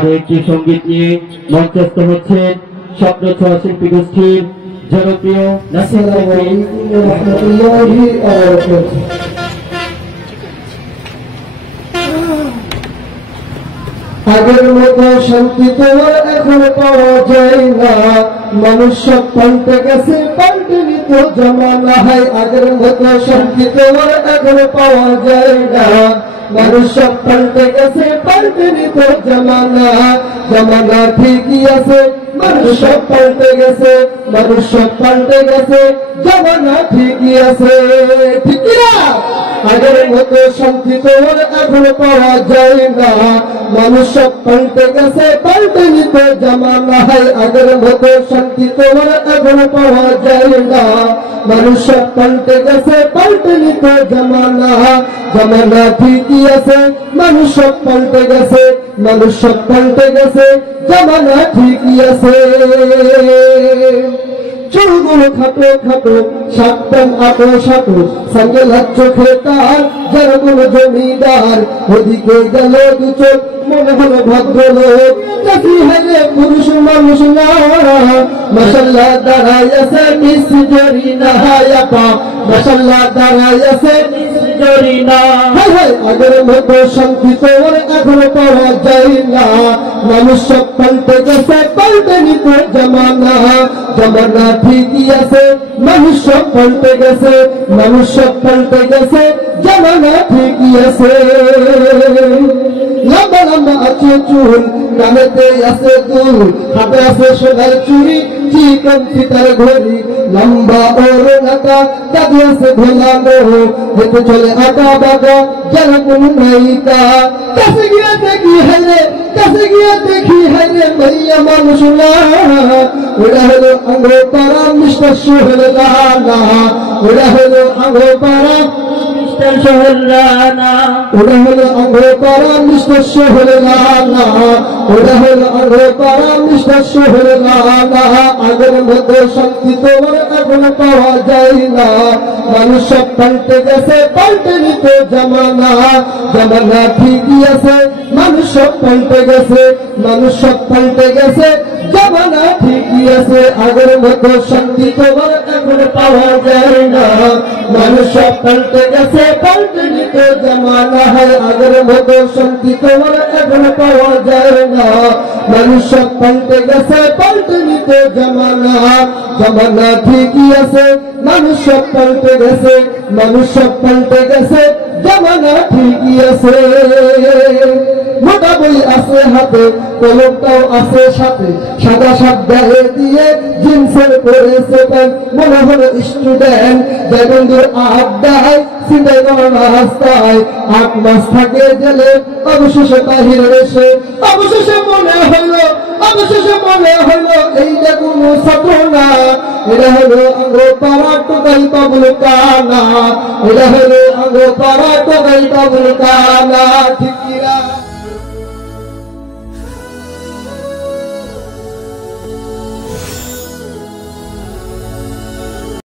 আর একটি সঙ্গীত নিয়ে মঞ্চস্থ হচ্ছেন স্বপ্ন ছোঁয়া শিল্পী গোষ্ঠীর জনপ্রিয় নাসির আগের মতো শান্তি তোমার এখন পাওয়া যায় না, মানুষ সব পাল্টে গেছে, পাল্টে নিত জমানা। হয় আগের মতো শান্তি তোমার এখন পাওয়া যায় না, মানুষ সব পাল্টে গেছে, পাল্টে নিত জমানা। জমানা ঠিকই আছে, মানুষ সব পাল্টে গেছে, মানুষ সব পাল্টে গেছে, জমানা ঠিকই আছে, ঠিক না? আগের মতো শান্তি তোমার এখন পাওয়া যায় না, মানুষ সব পাল্টে গেছে, পাল্টে নিত জমানা। হয় আগের মতো শান্তি তোমার এখন পাওয়া যায় না, মানুষ সব পাল্টে গেছে, পাল্টে নিত জমানা। জমানা ঠিকই আছে, মানুষ সব পাল্টে গেছে, মানুষ সব পাল্টে গেছে, জমানা ঠিকই আছে। চুলগুলো খাটো খাটো, শার্ট প্যান্ট আটো সাটো, সাইকেল হাত চোখে তার, যেন কোনো জমিদার। ওদিকে গেল দু চোখ, মনে হলো ভদ্রলোক, দেখি হেলে পুরুষ মানুষ না। মাশাআল্লাহ দাঁড়ায় আছে মিস জরিনা, আপা মাশাআল্লাহ দাঁড়ায় আছে মিস জরিনা। হায় হায় আগের মতো শান্তি তোমার এখন পাওয়া যায় না, মানুষ সব পাল্টে গেছে, পাল্টে নিত জমানা। জমানা ঠিকই আছে, মানুষ সব পাল্টে গেছে, মানুষ সব পাল্টে গেছে, জমানা ঠিকই আছে। লম্বা লম্বা আছে চুল, কানেতে আছে দুল, হাতে আছে সোনার চুড়ি, চিকন ফিতার ঘড়ি। লম্বা ওর নাকা, কাঁধে আছে ভোলানো, হেঁটে চলে আঁকা বাঁকা, যেন কোন নায়িকা। কাছে গিয়ে দেখি হাইরে, কাছে গিয়ে দেখি হাইরে, মাইয়া মানুষ না। ওরা হলো আঙ্গুর পাড়া মিস্টার সোহেল রানা, ওরা হলো আঙ্গুর পাড়া মিস্টার সোহেল রানা, ওরা হলো আঙ্গুর পাড়া মিস্টার সোহেল রানা, ওরা হলো আঙ্গুর পাড়া মিস্টার সোহেল রানা। আগের মতো শান্তি তোমার এখন পাওয়া যায় না, মানুষ সব পাল্টে গেছে, পাল্টে নিত জমানা। জমানা ঠিকই আছে, মানুষ সব পাল্টে গেছে, মানুষ সব পাল্টে গেছে, জমানা ঠিকই আছে। আগের মতো শান্তি তোমার এখন পাওয়া যায় না, মানুষ সব পাল্টে গেছে, পাল্টে নিত জমানা। হয় আগের মতো শান্তি তোমার এখন পাওয়া যায় না, মানুষ সব পাল্টে গেছে, পাল্টে নিত জমানা। জমানা ঠিকই আছে, মানুষ সব পাল্টে গেছে, মানুষ সব পাল্টে গেছে, জমানা ঠিকই আছে। মোটা বই আছে হাতে, কলমটাও আছে সাথে, সাদা শার্ট গায়ে দিয়ে জিন্সের পরেছে প্যান্ট, মনে হলো স্টুডেন্ট। যে বন্ধুর আড্ডায় চিন্তাই করা রাস্তায়, 8 মাস থাকে জেলে, অবশেষে বাহিরে এসে অবশেষে মনে হইলো, অবশেষে মনে হইলো এই যে কোনো ছাত্র না। এরা হলো আঙ্গুর পাড়া টোকাই বাবুল কানা, এরা হলো আঙ্গুর পাড়া টোকাই বাবুল কানা, ঠিক কিনা?